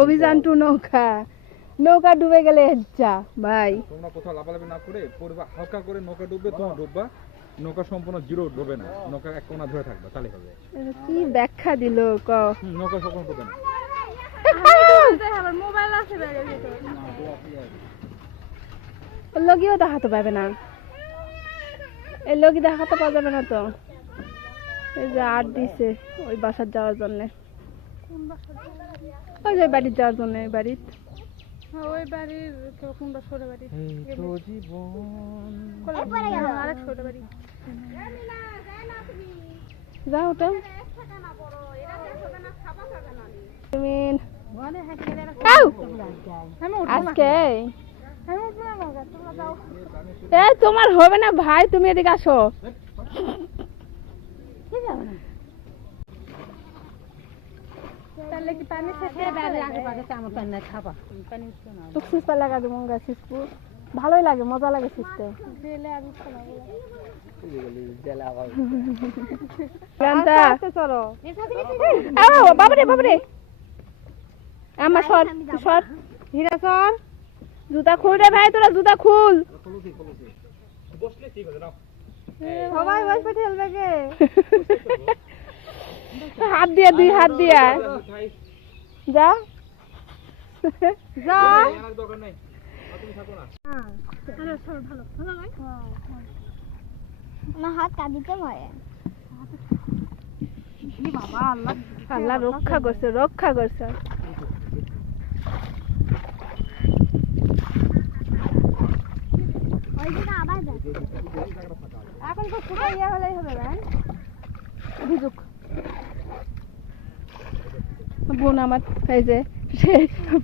অভিযান টু নৌকা, নৌকা ডুবে গেলে যা ভাই। তোমরা কোথাও লাফালাফি না করে পড়বা, হালকা করে নৌকা ডুববে, তোমরা ডুববা, নৌকা সম্পূর্ণ জিরো ডুবে না, নৌকা এক কোণা ধরে থাকবে, তাহলে হবে। কি ব্যাখ্যা দিল ক, নৌকা সম্পূর্ণ ডুবে না। মোবাইল আছে ব্যাগের ভিতরে, লগিও দেখাতে পারবে না, এই লগি দেখাতে পাওয়া যাবে না তো। এই যে আট দিছে ওই বাসার যাওয়ার জন্য, ওই যে বাড়ির যাওয়ার জন্য, ওই বাড়ির ওই বাড়ির কোন সরে বাড়ি, আরেক সরে বাড়ি। যাও ওটা আজকে তোমার হবে না ভাই, তুমি এদিকে আসো। ভালোই লাগে, মজা লাগে শিখতে। বাবারে বাবারে আমার সর সর, হীরা সর, জুতা খুল রে ভাই, তোরা জুতা খুল। সবাই বসবে ঠেলবে কে? হাত দিয়া, দুই হাত দিয়া যা যা। হাত কাঁদিতে ভয়। আল্লাহ রক্ষা করছে, রক্ষা করছে। এখন তো ফুটা ইয়ে হলেই হবে ভাই। ভিজুক বোন আমার, এই যে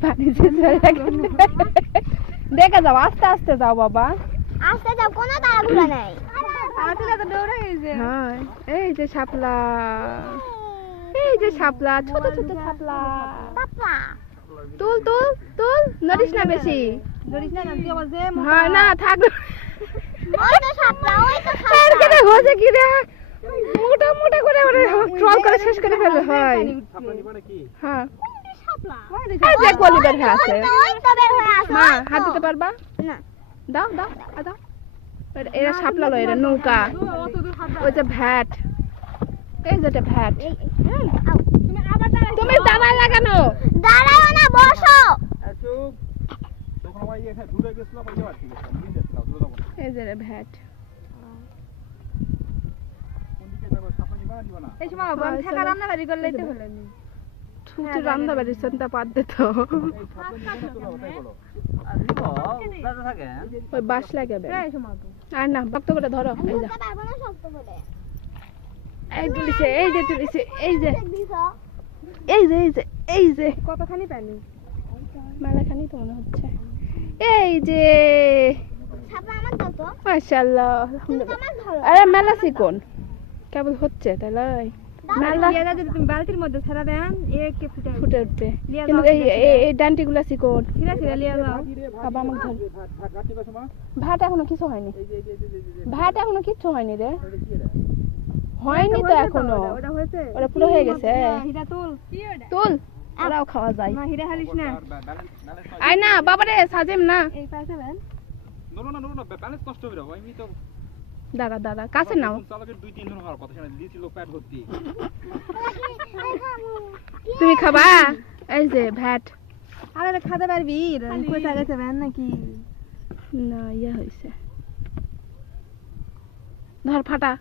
পানি দেখে যাও, আস্তে আস্তে যাও বাবা, আস্তে যাও, কোনো তাড়াহুড়া নাই। আতিলা তো দৌড়ে গেছে। হ্যাঁ এই যে শাপলা, এই যে শাপলা, ছোট ছোট শাপলা। পাপা তুল তুল তুল, নড়িস না বেশি, ধরিস না, তুই আবার যে হ্যাঁ না থাক। ওই তো শাপলা, ওই তো এর শাপলা। কেটে হয়েছে কি রে, মোটা মোটা করে ট্রল করে শেষ করে ফেলে হয়। হ্যাঁ শাপলা এই যে কলি বের হয়ে আছে, ওই তো বের হয়ে আসো। মা হাত দিতে পারবা? না দাও দাও দাও। এরা শাপলা লয়, এরা নৌকা। ওই যে ভ্যাট, এই যে ভ্যাট। তুমি আবার দাঁড়াও, তুমি দাঁড়ায় লাগানো, দাঁড়াও না, বসো। এই যে ভ্যাট। এই সময় বল থাকা রান্না বাড়ি করলেই তো হলো নি। ছুটি রান্না বাড়ির সন্তা পাত দে তো, ওই বাস লাগাবে। এই সময় আর না ভক্ত করে ধরো, এই যে পারবো না শক্ত করে। এই তুলিছে, এই যে তুলিছে, এই যে দিছো এই যে এই যে এই যে কতখানি পানি? মেলাখানি তো মনে হচ্ছে। এই যে শাপলা আমার দাও তো। মাশাআল্লাহ, তুমি আলহামদুলিল্লাহ। আমার ধরো। আরে মেলা চিকন কেবল হচ্ছে, তাই লয় মেলা লিয়া যদি তুমি বালতির মধ্যে ছাড়া দেন একে ফুটে ফুটে উঠবে, লিয়া কিন্তু দাও, এই এই ডান্টি গুলা চিকন। ছিড়া ছিড়া লিয়া দাও। বাবা আমাকে ধর, ভাত এখনো কিছু হয়নি, ভাত এখনো কিছু হয়নি রে, হয়নি তো এখনো, ওটা হয়েছে, ওটা পুরো হয়ে গেছে। হিরা তুল তুল, ওরাও খাওয়া যায়। না, হিরা হারিস না। আই না বাবারে সাজেম না, এই পাশে বেন ব্যালেন্স নষ্ট হয়ে যাবে। আমি তো দাঁড়া দাঁড়া কাছে নাও। চালকের 2-3 জন হওয়ার কথা, সেখানে দিয়েছিল প্যাট ভর্তি। তুমি খাবা? এই যে ভ্যাট। আরে খাতে পারবি, কইতা গেছে বেন নাকি? না ইয়া হইছে, ধর ফাটা।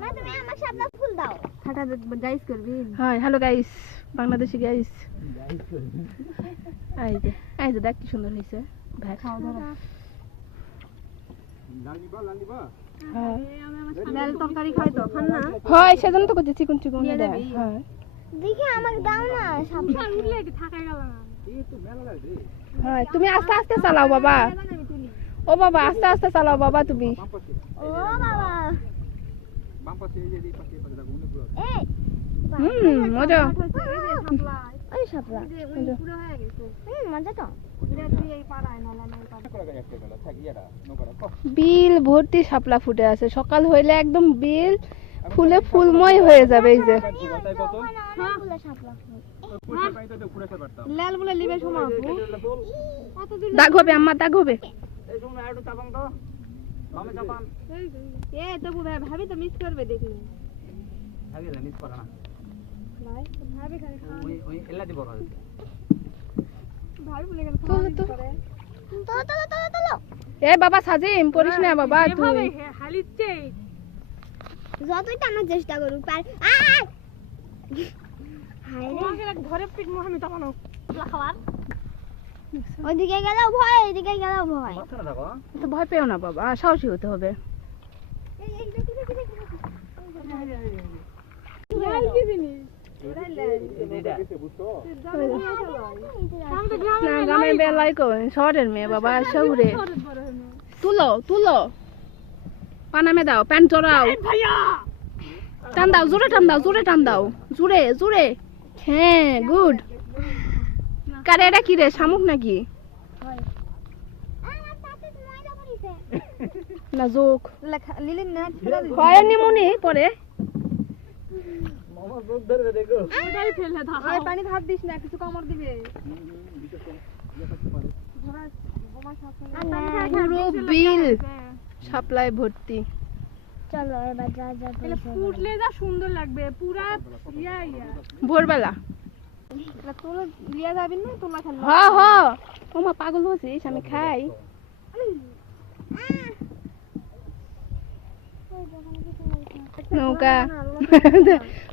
মা তুমি আমার শাপলা ফুল দাও। ফাটা গাইস করবি? Hi hello guys, Bangladeshi guys. এই যে দেখ কি সুন্দর হইছে ভ্যাট। খাও ধরো। হ্যাঁ ডাল তরকারি খাই তো খান না। হয় সেজন্য তো করছি চিকন চিকন দেয়। হ্যাঁ দেখি আমাকে দাও না শাপলা। উড়লে কি থাকা গেল না? হ্যাঁ তুমি আস্তে আস্তে চালাও বাবা, ও বাবা আস্তে আস্তে চালাও বাবা তুমি। ও বাবা বাম পাশে এই যে এই পাশে দেখো মনে পুরো। এই মজা। ওই শাপলা মজা। পুরো হয়ে গেছে। মজা তো। এই পাড়ায় না না বিল ভর্তি শাপলা ফুটে আছে, সকাল হইলে একদম বিল ফুলে ফুলময় হয়ে যাবে। এই যে ফুলে শাপলা ফুল। লাল বলে লিবে সময় কত দূর দাগ হবে আম্মা, দাগ হবে। এ তবু ভাবি তো মিস করবে দেখলি ভাবি খালি ভাবি বলে গেল তোলো তো। তোলো এ বাবা সাজিম পড়িস না বাবা তুই। হালিচ্ছে যতই টানার চেষ্টা করুক পার ঘরে পিট মোহাম্মদ তামানো খাবার ওইদিকে গেলেও ভয় এদিকে গেলেও ভয় তো ভয় পেও না বাবা, সাহসী হতে হবে। না গ্রামের বেলায় শহরের মেয়ে বাবা শহুরে। তুলো তুলো, পানামে দাও, প্যান্ট জড়াও, টান দাও, জোরে টান দাও, জোরে টান দাও, জোরে জোরে। হ্যাঁ গুড। কারে এটা কি রে, শামুক নাকি না জোক? লিলিন না হয় নিমুনি পরে। পানি হাত দিস না, কিছু কামড় দিবে। পুরো বিল সাপ্লাই ভর্তি। চলো এবার যা যা ফুটলে যা সুন্দর লাগবে পুরা ইয়া ভোরবেলা তোলা লিয়া যাবি না তোলা খালি হ হ। ওমা পাগল হয়েছিস, আমি খাই। নৌকা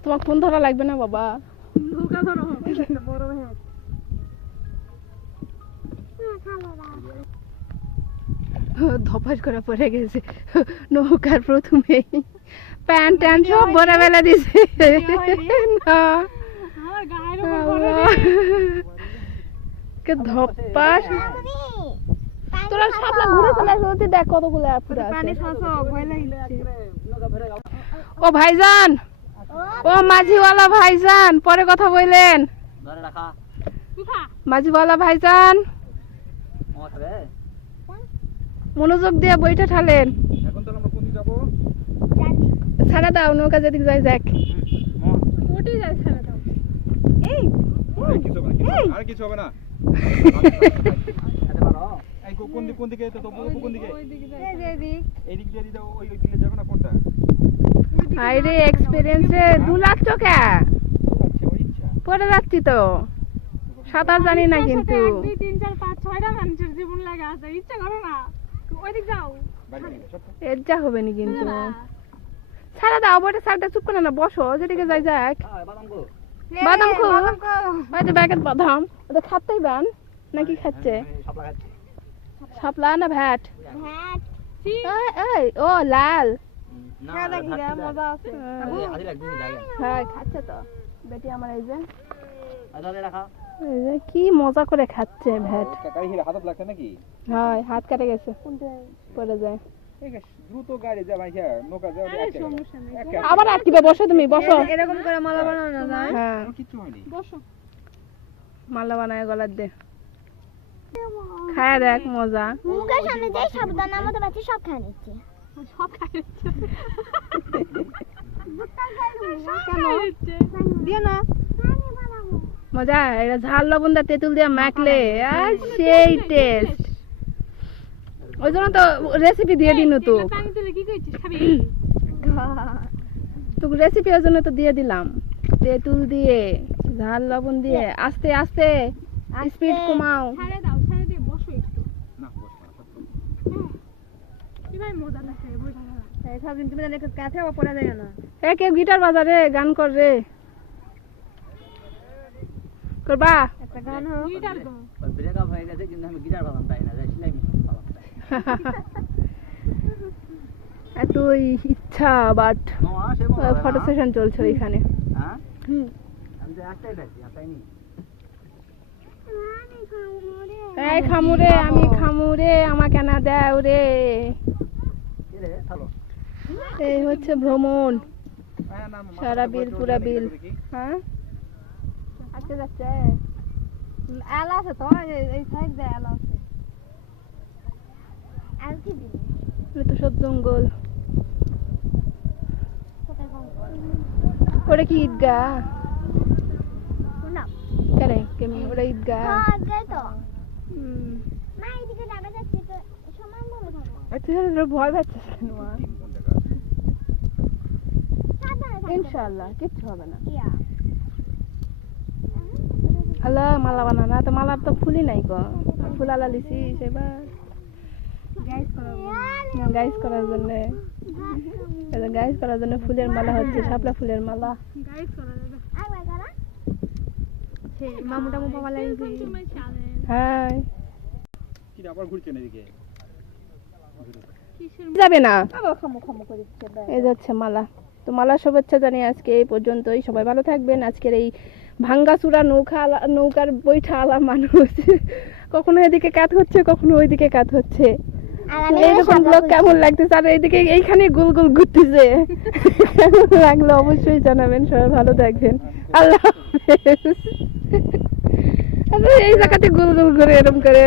তোমার ফোন ধরা লাগবে না বাবা। নৌকা ধরো বড় হ্যাঁ ধপাস করে পড়ে গেছে নৌকার প্রথমে, প্যান্ট ট্যান্ট সব ভরা বেলা দিছে। না আমার গায়ের উপর পড়ে কে ধপাস। তোরা সাপলা ঘুরে চলে আসতে দেখ কতগুলো পুরো পানি আছে। ছশো ভয় লাগছে ও ভাইজান, ও মাঝিওয়ালা ভাইজান, পরে কথা বললেন। মাঝিওয়ালা ভাইজান মনোযোগ দিয়ে বইটা ঠালেন। এখন তাহলে আমরা কোন দিকে যাবো? ছাড়া দাও, নৌকা যেদিক যাই যাক। ওটি যায় ছেড়ে দাও আর কিছু হবে না, আর কিছু হবে না। এই কোন দিকে তো কোন দিকে? এই দিক দিয়ে দিতে ওই দিকে যাবে না কোনটা? আরে এক্সপেরিয়েন্সে 2 লাখ টাকা আচ্ছা ওই ইচ্ছা। পরে যাচ্ছি তো, সাঁতার জানি না কিন্তু। 1 2 3 4 5 6টা মানুষের জীবন লাগে আছে, ইচ্ছা করো না ওইদিক যাও বাইরে গেলে সব এর যা হবে না কিন্তু। ছাড়া দাও বইটা, সাইডটা চুপ করে না, বসো যেদিকে যাই যাক। বাদাম খো, ওই যে ব্যাগের বাদাম, ওটা খাতেই বান নাকি খাচ্ছে? শাপলা না ভ্যাট? এই, এই, ও লাল। মজা আছে হ্যাঁ খাচ্ছে তো বেটি আমার। এই যে এই যে কি মজা করে খাচ্ছে ভ্যাট। গাড়ি হিরে হাতত লাগছে নাকি? হয় হাত কাটে গেছে, পড়ে যায়। এই দ্রুত গাড়ি যা ভাই, নৌকা যা আবার আটকিবে, বসো তুমি বসো। এরকম করে মালা বানানো যায় হ্যাঁ কিছু হয়নি। বসো মালা বানায় গলার দে, খায় দেখ মজা। মুখের সামনে যাই সাবধান মতো বাচ্চা সব খায় নিচ্ছে সব খাইছে দিও না মজা। এটা ঝাল লবণ দা তেঁতুল দিয়ে মাখলে আর সেই টেস্ট। ওই জন্য তো রেসিপি দিয়ে দিন তো, পানি তুলে কি কইছিস খাবি? তোকে রেসিপি ওই জন্য তো দিয়ে দিলাম। তেঁতুল দিয়ে ঝাল লবণ দিয়ে আস্তে আস্তে স্পিড কমাও। ছেড়ে দাও, ছেড়ে দিয়ে বসো একটু। না বস কি ভাই মজা লাগে বইটা খেলা। সব দিন তুমি দেখো কাছে আবার পড়া যায় না এ কেউ গিটার বাজারে গান কর রে, করবা? একটা গান হোক গিটার গো ব্রেকআপ হয়ে গেছে কিন্তু আমি গিটার বাজান তাই না, যাই সেলাই মেশিন বাজান তাই। এতই ইচ্ছা বাট মামা সে মজা না। ফটো সেশন চলছে ওইখানে। হ্যাঁ আমি তো একটাই দেখি তাই নি। এই খামুরে, আমি খামুরে, আমাকে না দেও রে। কি রে চলো এই হচ্ছে ভ্রমণ, সারা বিল পুরা বিল। হ্যাঁ আজকে যাচ্ছে আলা আছে তো এই সাইড দিয়ে আলা আছে আর কি দিবি এটা তো সব জঙ্গল। কোথায় কোন ওটা কি ঈদগাহ? না এরে কেমন ওরা ঈদগাহ হ্যাঁ গে তো হুম। মা এদিকে যাবে যাচ্ছে তো সমান ভাবে থাকো আর তুই হলো ভয় পাচ্ছিস কেন মা? কোন জায়গা আছে? সাবধানে থাকো ইনশাআল্লাহ কিচ্ছু হবে না ইয়া আল্লাহ মালা বানানা তো মালার তো ফুলই নাই গো ফুল আলা লিছি সেবার গাইস করার জন্য গাইস করার জন্য ফুলের মালা হচ্ছে শাপলা ফুলের মালা গাইস করা যাবে আইবা করা মামু টামু পাওয়া লাগবে হ্যাঁ কি রে, আবার ঘুরছেন এদিকে? যাবে না আবার খামু খামু করে দিচ্ছে এই যাচ্ছে মালা তো মালা শুভেচ্ছা জানিয়ে আজকে এই পর্যন্তই সবাই ভালো থাকবেন আজকের এই ভাঙ্গাচুরা নৌকার বৈঠা আলা মানুষ কখনো এদিকে কাত হচ্ছে কখনো ওইদিকে কাত হচ্ছে আর আমি এইরকম ব্লগ কেমন লাগতেছে আর এইদিকে এইখানে গোল গোল ঘুরতেছে কেমন লাগলো অবশ্যই জানাবেন সবাই ভালো থাকবেন আল্লাহ হাফেজ। এই জায়গাতে গোল গোল করে এরকম করে